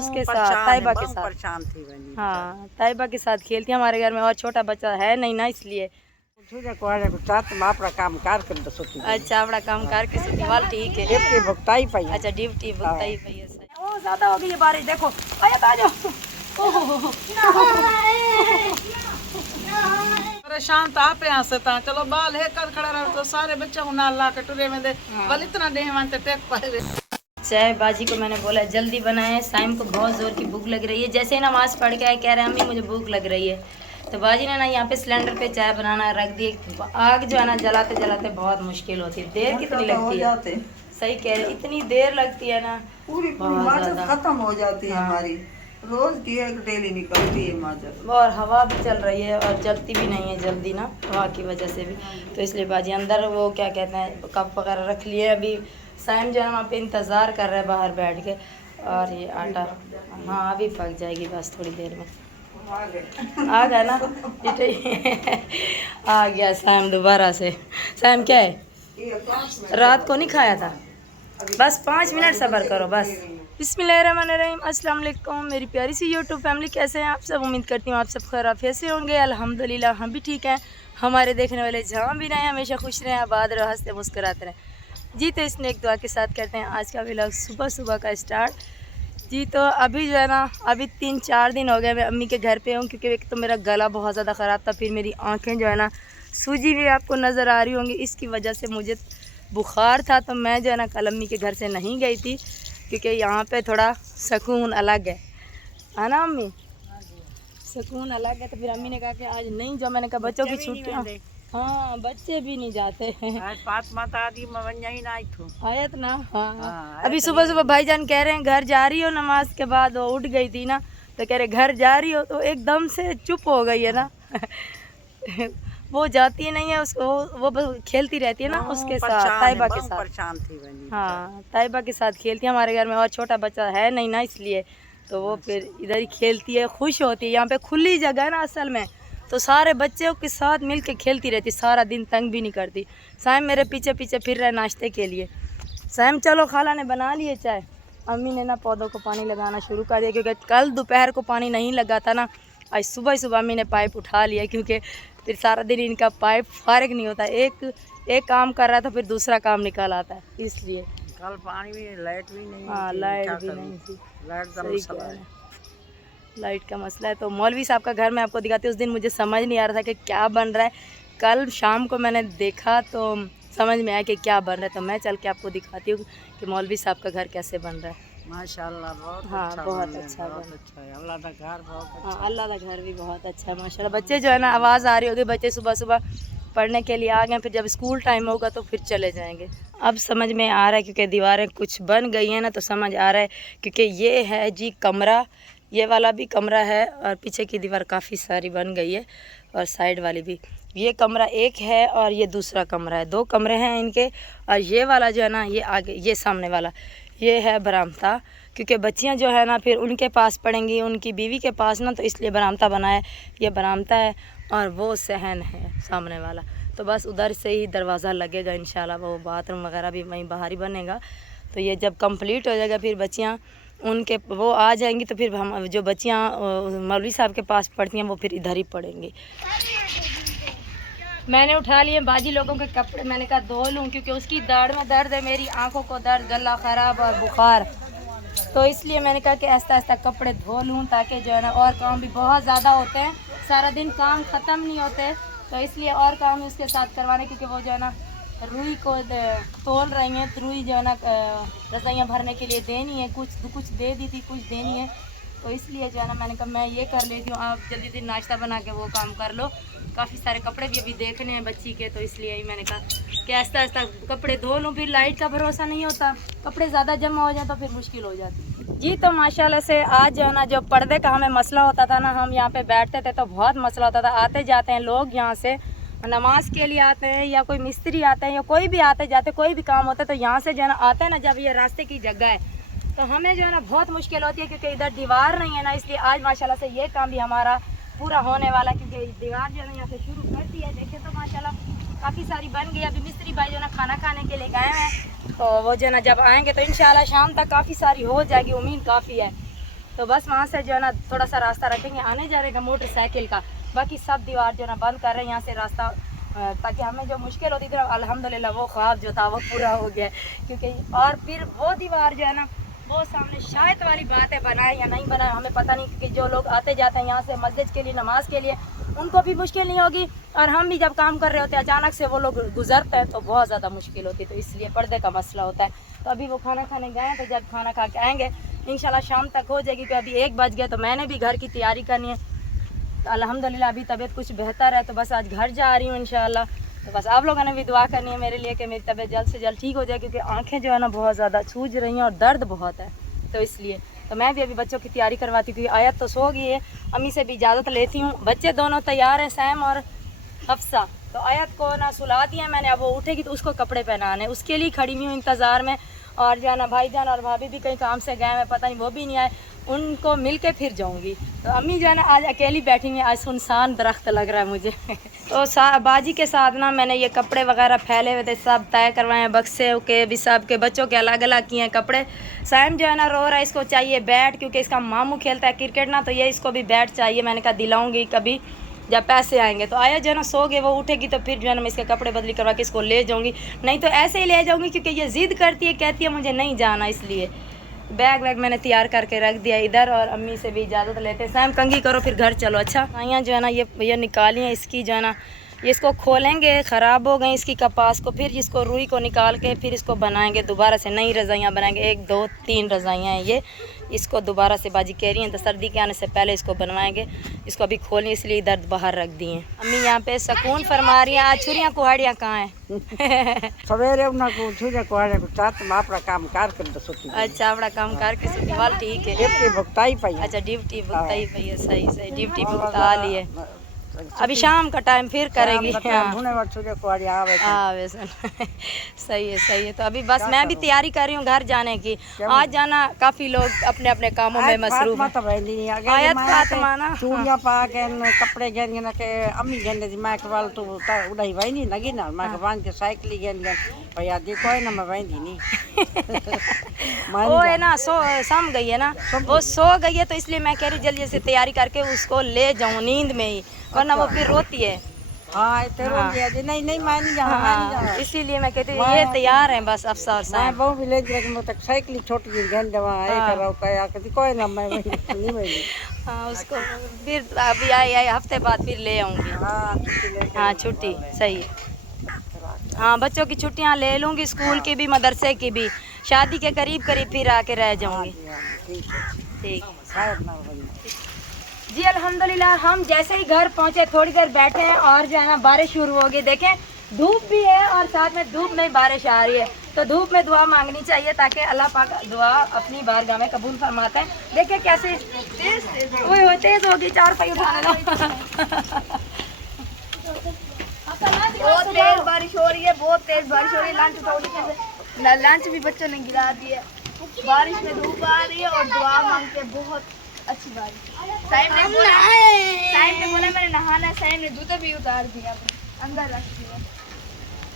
उसके साथ, ताइबा के साथ। परेशान थी बनी। हाँ, ताइबा के साथ खेलती है। हमारे घर में और छोटा बच्चा है नहीं ना, इसलिए। अपना काम कार कर दसो। अच्छा, अपना काम करके सोती वाल ठीक है। ड्यूटी भुगताई पाई। अच्छा, ड्यूटी भुगताई पई है। ओ ज्यादा हो गई है बारिश, देखो। आ जाओ। परेशान तो आप यहाँ से था, चलो बाल है कर खड़ा रहा तो सारे बच्चे को नाल ला के टुरे में दे बल इतना देह मानते टेक पाए। चाय बाजी को मैंने बोला जल्दी बनाए, साइम को बहुत जोर की भूख लग रही है। जैसे ही नमाज पढ़ के आए कह रहे हैं अम्मी मुझे भूख लग रही है। तो बाजी ने ना यहाँ पे सिलेंडर पे चाय बनाना रख दी। आग जो है ना जलाते जलाते बहुत मुश्किल होती है। देर कितनी लगती है, सही कह रहे, इतनी देर लगती है ना, पूरी माचिस खत्म हो जाती है हमारी। रोज की एक डेली निकलती है माचिस। और हवा भी चल रही है और जलती भी नहीं है जल्दी ना, हवा की वजह से भी। तो इसलिए बाजी अंदर वो क्या कहते हैं कप वगैरह रख लिए। अभी साइम जो है वहाँ पे इंतज़ार कर रहे हैं बाहर बैठ के। और ये आटा हाँ अभी पक जाएगी बस थोड़ी देर में। आ गया ना आ गया साइम दोबारा से। साइम क्या है, रात को नहीं खाया था, बस 5 मिनट सब्र करो बस। बिस्मिल्लाहिर्रहमानिर्रहीम, अस्सलाम वालेकुम मेरी प्यारी सी यूट्यूब फैमिली, कैसे हैं आप सब। उम्मीद करती हूँ आप सब खैरियत से होंगे। अल्हम्दुलिल्लाह हम भी ठीक हैं। हमारे देखने वाले जहाँ भी रहें हमेशा खुश रहें, आबाद रहो, हंसते मुस्कुराते रहें। जी तो इसने एक दुआ के साथ करते हैं आज का व्लॉग सुबह सुबह का स्टार्ट। जी तो अभी जो है ना, अभी 3-4 दिन हो गए मैं अम्मी के घर पे हूँ, क्योंकि एक तो मेरा गला बहुत ज़्यादा ख़राब था, फिर मेरी आँखें जो है ना सूजी भी आपको नज़र आ रही होंगी, इसकी वजह से मुझे बुखार था। तो मैं जो है ना कल अम्मी के घर से नहीं गई थी, क्योंकि यहाँ पे थोड़ा सुकून अलग है ना अम्मी, सुकून अलग है। तो फिर अम्मी ने कहा कि आज नहीं जाओ। मैंने कहा बच्चों की छुट्टियाँ, हाँ बच्चे भी नहीं जाते हैं। आयत ना हाँ। अभी सुबह सुबह भाईजान कह रहे हैं घर जा रही हो, नमाज के बाद वो उठ गई थी ना, तो कह रहे घर जा रही हो, तो एकदम से चुप हो गई है ना वो जाती नहीं है, उसको वो बस खेलती रहती है ना उसके साथ, ताइबा के साथ। परेशान थी बनी। हाँ, ताइबा के साथ खेलती है। हमारे घर में और छोटा बच्चा है नहीं ना, इसलिए तो वो फिर इधर ही खेलती है, खुश होती है। यहाँ पे खुली जगह है ना असल में, तो सारे बच्चों के साथ मिल के खेलती रहती, सारा दिन तंग भी नहीं करती। साइम मेरे पीछे पीछे फिर रहे नाश्ते के लिए। साइम चलो, खाला ने बना लिए चाय। अम्मी ने ना पौधों को पानी लगाना शुरू कर दिया, क्योंकि कल दोपहर को पानी नहीं लगा था ना, आज सुबह सुबह अम्मी ने पाइप उठा लिया, क्योंकि फिर सारा दिन इनका पाइप फारिग नहीं होता। एक काम कर रहा था फिर दूसरा काम निकाल आता है, इसलिए। कल पानी भी, लाइट भी नहीं। हाँ लाइट भी नहीं थी, लाइट लाइट का मसला है। तो मौलवी साहब का घर मैं आपको दिखाती हूँ। उस दिन मुझे समझ नहीं आ रहा था कि क्या बन रहा है, कल शाम को मैंने देखा तो समझ में आया कि क्या बन रहा है। तो मैं चल के आपको दिखाती हूँ कि मौलवी साहब का घर कैसे बन रहा है। माशाल्लाह बहुत हाँ अच्छा, बहुत अच्छा है। अल्लाह का घर बहुत अच्छा। हाँ अल्लाह का घर भी बहुत अच्छा है माशाल्लाह। बच्चे जो है ना, आवाज़ आ रही होगी, बच्चे सुबह सुबह पढ़ने के लिए आ गए, फिर जब स्कूल टाइम होगा तो फिर चले जाएंगे। अब समझ में आ रहा है, क्योंकि दीवारें कुछ बन गई हैं ना, तो समझ आ रहा है। क्योंकि ये है जी कमरा, ये वाला भी कमरा है, और पीछे की दीवार काफ़ी सारी बन गई है, और साइड वाली भी। ये कमरा एक है और ये दूसरा कमरा है, 2 कमरे हैं इनके। और ये वाला जो है ना, ये आगे, ये सामने वाला, ये है बरामदा, क्योंकि बच्चियां जो है ना फिर उनके पास पढ़ेंगी, उनकी बीवी के पास ना, तो इसलिए बरामदा बनाया। ये बरामदा है और वो सहन है सामने वाला, तो बस उधर से ही दरवाज़ा लगेगा इंशाल्लाह। वो बाथरूम वगैरह भी वहीं बाहर ही बनेगा। तो ये जब कंप्लीट हो जाएगा, फिर बच्चियाँ उनके वो आ जाएंगी, तो फिर हम जो बच्चियाँ मौलवी साहब के पास पढ़ती हैं वो फिर इधर ही पढ़ेंगी। मैंने उठा लिए बाजी लोगों के कपड़े, मैंने कहा धो लूँ, क्योंकि उसकी दाढ़ में दर्द है, मेरी आंखों को दर्द, गला ख़राब और बुखार, तो इसलिए मैंने कहा कि आहिस्ता आहिस्ता कपड़े धो लूँ, ताकि जो है ना, और काम भी बहुत ज़्यादा होते हैं, सारा दिन काम ख़त्म नहीं होते, तो इसलिए और काम उसके साथ करवाने। क्योंकि वो जो है ना रुई को तोल रही हैं, तो रुई जो है ना रजाइयाँ भरने के लिए देनी है, कुछ दे दी थी, कुछ देनी है, तो इसलिए जो है ना मैंने कहा मैं ये कर लेती हूँ, आप जल्दी जल्दी नाश्ता बना के वो काम कर लो। काफ़ी सारे कपड़े भी अभी देखने हैं बच्ची के, तो इसलिए ही मैंने कहा कि आहिस्ता आहिस्ता कपड़े धो लूँ। फिर लाइट का भरोसा नहीं होता, कपड़े ज़्यादा जमा हो जाए तो फिर मुश्किल हो जाती। जी तो माशाल्लाह से आज जो है ना, जो पर्दे का हमें मसला होता था ना, हम यहाँ पे बैठते थे तो बहुत मसला होता था। आते जाते हैं लोग यहाँ से, नमाज के लिए आते हैं, या कोई मिस्त्री आते हैं, या कोई भी आते जाते, कोई भी काम होता है, तो यहाँ से जो है ना आते हैं ना, जब ये रास्ते की जगह है, तो हमें जो है ना बहुत मुश्किल होती है, क्योंकि इधर दीवार नहीं है ना। इसलिए आज माशाल्लाह से ये काम भी हमारा पूरा होने वाला है, क्योंकि दीवार जो है ना यहाँ से शुरू करती है। देखिए तो माशाल्लाह काफ़ी सारी बन गई। अभी मिस्त्री भाई जो है ना खाना खाने के लिए गए हैं, तो वो जो है ना जब आएँगे तो इंशाल्लाह शाम तक काफ़ी सारी हो जाएगी, उम्मीद काफ़ी है। तो बस वहाँ से जो है ना थोड़ा सा रास्ता रखेंगे आने जाने का मोटरसाइकिल का, बाकी सब दीवार जो है ना बंद कर रहे हैं यहाँ से रास्ता, ताकि हमें जो मुश्किल होती थी अल्हम्दुलिल्लाह वो ख्वाब जो था वो पूरा हो गया। क्योंकि और फिर वो दीवार जो है ना वो सामने शायद वाली बात है बनाए या नहीं बनाए हमें पता नहीं, क्योंकि जो लोग आते जाते हैं यहाँ से मस्जिद के लिए नमाज के लिए उनको भी मुश्किल नहीं होगी, और हम भी जब काम कर रहे होते हैं अचानक से वो लोग गुजरते हैं तो बहुत ज़्यादा मुश्किल होती है, तो इसलिए पर्दे का मसला होता है। तो अभी वो खाना खाने गए हैं, तो जब खाना खा के आएँगे इंशाल्लाह शाम तक हो जाएगी, क्योंकि अभी 1 बज गया, तो मैंने भी घर की तैयारी करनी है। तो अल्हम्दुलिल्लाह अभी तबीयत कुछ बेहतर है, तो बस आज घर जा रही हूँ इंशाल्लाह। तो बस आप लोगों ने भी दुआ करनी है मेरे लिए कि मेरी तबीयत जल्द से जल्द ठीक हो जाए, क्योंकि आँखें जो है ना बहुत ज़्यादा सूज रही हैं और दर्द बहुत है, तो इसलिए तो मैं भी अभी बच्चों की तैयारी करवाती हूँ, क्योंकि आयत तो सो गई है, अम्मी से भी इजाज़त लेती हूँ। बच्चे दोनों तैयार हैं, सैम और हफ्सा, तो आयत को ना सुला दिया मैंने, अब वो उठेगी तो उसको कपड़े पहनाने, उसके लिए खड़ी हुई हूँ इंतज़ार में। और जो है ना भाईजान और भाभी भी कहीं काम से गए हैं, पता नहीं वो भी नहीं आए, उनको मिल के फिर जाऊँगी। तो अम्मी जो है ना आज अकेली बैठी हुई, आज सुनसान दरख्त लग रहा है मुझे। तो बाजी के साथ ना मैंने ये कपड़े वगैरह फैले हुए थे सब तय करवाए हैं, बक्से के भी सब के बच्चों के अलग अलग किए हैं कपड़े। सैम जो है ना रो रहा है, इसको चाहिए बैट, क्योंकि इसका मामू खेलता है क्रिकेट ना, तो ये इसको भी बैट चाहिए। मैंने कहा दिलाऊँगी कभी जब पैसे आएंगे। तो आया जो है ना सो गए, वो उठेगी तो फिर जो है ना मैं इसके कपड़े बदली करवा के इसको ले जाऊँगी, नहीं तो ऐसे ही ले जाऊँगी, क्योंकि ये ज़िद करती है, कहती है मुझे नहीं जाना। इसलिए बैग वैग मैंने तैयार करके रख दिया इधर, और अम्मी से भी इजाज़त लेते हैं। सैम कंघी करो फिर घर चलो। अच्छा यहाँ जो है ना ये निकाली है, इसकी जो है ना ये इसको खोलेंगे, ख़राब हो गई इसकी कपास को, फिर इसको रुई को निकाल के फिर इसको बनाएंगे दोबारा से, नई रज़ाइयाँ बनाएंगे। 1 2 3 रज़ाइयाँ हैं ये, इसको दोबारा से बाजी कह रही हैं, तो सर्दी के आने से पहले इसको बनवाएंगे। इसको अभी खोलनी इसलिए इधर बाहर रख दिए हैं। अम्मी यहाँ पे सुकून फरमा रही हैं। आज छुरियाँ कुहाड़ियाँ कहाँ हैं? सवेरे उनको छुरियाँ कुहाड़ियाँ को चाहते मैं अपना काम कार कर दो सुती। अच्छा अपना काम करके सुती वाल ठीक है। ड्यूटी भुगताई पाई। अच्छा ड्यूटी भुगताई पाई है, सही सही ड्यूटी भुगता ली है। अभी शाम का टाइम फिर करेगी। हाँ सही है सही है। तो अभी बस मैं भी तैयारी कर रही हूँ घर जाने की। आज जाना काफी लोग अपने अपने कामों में मसरूफ हैं। आयत फातिमा ना चूड़ियां पा के कपड़े घेन के अम्मी घेन दी मैं वाल तो उड़ाई वही नहीं लगी ना, मैं बांध के साइकिल घेन गए भैया जी कोई ना मैं वही नहीं। वो है ना सम गई है ना, वो सो गई है, तो इसलिए मैं कह रही जल्दी से तैयारी करके उसको ले जाऊँ नींद में ही, वरना वो फिर रोती है। हाँ जी नहीं नहीं मैं नहीं जाना, मैं नहीं जाना। इसीलिए मैं कहती हूँ ये तैयार हैं बस अफसर साहब। मैं बहु भी ले जाके तक साइकिल छोटी जी घेन जमा है कराओ कया कभी कोई ना मैं वही नहीं वही। हाँ उसको फिर अभी आई हफ्ते बाद फिर ले आऊँगी। हाँ छुट्टी सही है। हाँ बच्चों की छुट्टियाँ ले लूँगी, स्कूल की भी मदरसे की भी, शादी के करीब फिर आके रह जाऊँगी। ठीक जी अल्हम्दुलिल्लाह। हम जैसे ही घर पहुँचे थोड़ी देर बैठे हैं और जो है ना बारिश शुरू हो गई। देखें धूप भी है और साथ में धूप में बारिश आ रही है, तो धूप में दुआ मांगनी चाहिए ताकि अल्लाह पाक दुआ अपनी बारगाह में कबूल फरमाते हैं। देखिए कैसे तेज होगी, 4 पाई उठाने लो। बहुत तेज बारिश हो रही है, बहुत तेज बारिश हो रही है। लंच भी बच्चों ने गिरा दिया, बारिश में धूप आ रही है और दुआ मांगते बहुत अच्छी बारिश। साइम ने बोला मैंने नहाना है, साइम ने जूते भी उतार दिया अंदर रख दिया।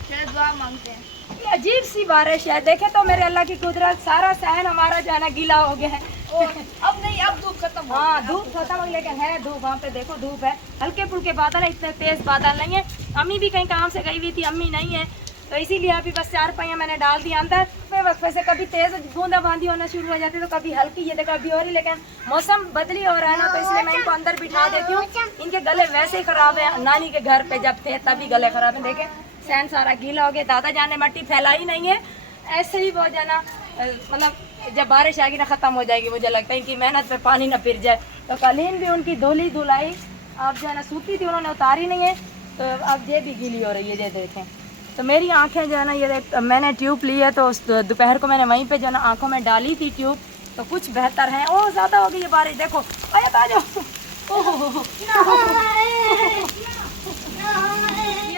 चलो दुआ मांगते हैं। ये अजीब सी बारिश है, देखे तो मेरे अल्लाह की कुदरत, सारा सहन हमारा जो है ना गीला हो गया है। अब नहीं, अब धूप खत्म। हाँ धूप खत्म हो, लेकिन है धूप। वहाँ पे देखो धूप है, हल्के फुल्के बादल है, इतने तेज बादल नहीं है। अम्मी भी कहीं काम से गई हुई थी, अम्मी नहीं है, तो इसीलिए अभी बस 4 पहिया मैंने डाल दिया अंदर। वक्फे से कभी तेज बूंदाबांदी होना शुरू हो जाती है, तो कभी हल्की, ये देखो अभी हो रही, लेकिन मौसम बदली हो रहा है ना, तो इसलिए मैं इनको अंदर बिठा देती हूँ। इनके गले वैसे ही खराब है, नानी के घर पे जब थे तभी गले खराब है। देखे सहन सारा गीला हो गया, दादा जान ने मट्टी फैलाई नहीं है, ऐसे ही वो जाना मतलब जब बारिश आएगी ना ख़त्म हो जाएगी। मुझे लगता है इनकी मेहनत पे पानी ना फिर जाए। तो कालीन भी उनकी धुली धुलाई अब जो है ना सूखी थी, उन्होंने उतारी नहीं है, तो अब ये भी गीली हो रही है। ये देखें तो मेरी आंखें जो है ना, ये मैंने ट्यूब ली है, तो दोपहर को मैंने वहीं पे जो है ना आँखों में डाली थी ट्यूब, तो कुछ बेहतर है। ओह ज़्यादा हो गई ये बारिश, देखो आ जाओ।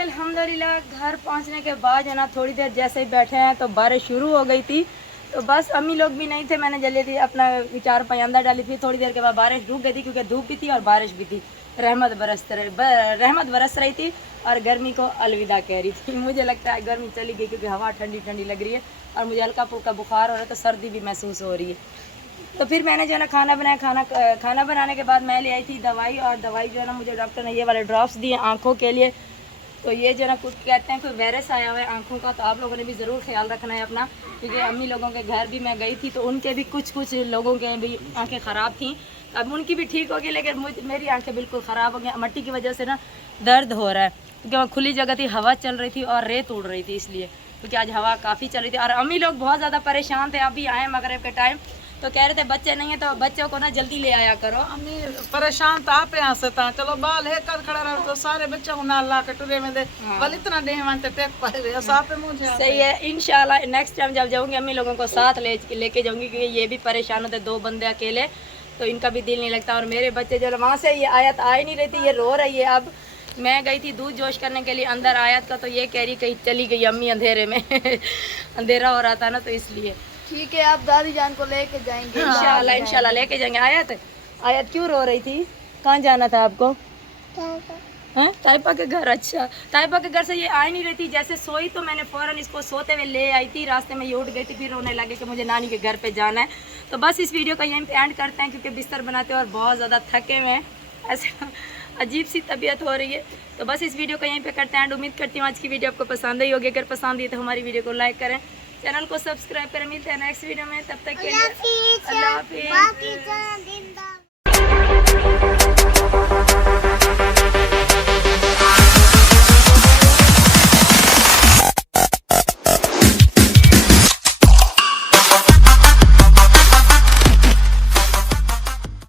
अल्हम्दुलिल्लाह घर पहुंचने के बाद जो है ना थोड़ी देर जैसे ही बैठे हैं तो बारिश शुरू हो गई थी। तो बस अम्मी लोग भी नहीं थे, मैंने जल्दी अपना 4 पाई अंदर डाली थी। थोड़ी देर के बाद बारिश रुक गई थी, क्योंकि धूप भी थी और बारिश भी थी। रहमत बरस रही थी और गर्मी को अलविदा कह रही थी। मुझे लगता है गर्मी चली गई, क्योंकि हवा ठंडी ठंडी लग रही है और मुझे हल्का फुल्का बुखार हो रहा है, तो सर्दी भी महसूस हो रही है। तो फिर मैंने जो है ना खाना बनाया, खाना बनाने के बाद मैं ले आई थी दवाई, और दवाई जो है ना मुझे डॉक्टर ने ये वाले ड्रॉप्स दिए आँखों के लिए। तो ये जो है ना कुछ कहते हैं कोई वायरस आया हुआ है आँखों का, तो आप लोगों ने भी ज़रूर ख्याल रखना है अपना, क्योंकि अम्मी लोगों के घर भी मैं गई थी तो उनके भी कुछ लोगों के भी आँखें ख़राब थी। अब उनकी भी ठीक होगी, लेकिन मेरी आँखें बिल्कुल ख़राब हो गई। मट्टी की वजह से ना दर्द हो रहा है, क्योंकि वहाँ खुली जगह थी, हवा चल रही थी और रेत उड़ रही थी, इसलिए क्योंकि आज हवा काफ़ी चल रही थी। और अम्मी लोग बहुत ज़्यादा परेशान थे। अभी आए मगरिब के टाइम तो कह रहे थे बच्चे नहीं है तो बच्चों को ना जल्दी ले आया करो। अम्मी परेशान था आप यहाँ से था, चलो बाल है कर खड़ा रहा तो सारे बच्चे ना ला के टुरे में दे वल इतना देहवान ते टेक पाए रे साफ है मुझे। सही है, इंशाल्लाह नेक्स्ट टाइम जब जाऊंगी अम्मी लोगों को साथ लेके जाऊंगी, क्योंकि ये भी परेशान होते, 2 बंदे अकेले तो इनका भी दिल नहीं लगता। और मेरे बच्चे जो वहाँ से ये आयत आ ही नहीं रही थी, ये रो रही है। अब मैं गई थी दूध जोश करने के लिए अंदर आयत का, तो ये कह रही कहीं चली गई अम्मी अंधेरे में अंधेरा हो रहा था ना, तो इसलिए। ठीक है, आप दादी जान को लेके जाएंगे इंशाल्लाह लेके जाएंगे। आयत क्यों रो रही थी? कहाँ जाना था आपको? हैं? ताइपा के घर। अच्छा, ताइपा के घर से ये आ ही नहीं रही थी। जैसे सोई तो मैंने फ़ौरन इसको सोते हुए ले आई थी, रास्ते में ये उठ गई थी, फिर रोने लगे कि मुझे नानी के घर पे जाना है। तो बस इस वीडियो का यहीं पे एंड करते हैं, क्योंकि बिस्तर बनाते हैं और बहुत ज़्यादा थके हुए हैं, ऐसे अजीब सी तबीयत हो रही है। तो बस इस वीडियो को यहीं पे करते हैं एंड। उम्मीद करती हूँ आज की वीडियो आपको पसंद आई होगी। अगर पसंद आई तो हमारी वीडियो को लाइक करें, चैनल को सब्सक्राइब करें। मिलते हैं नेक्स्ट वीडियो में, तब तक के लिए अल्लाह हाफिज़।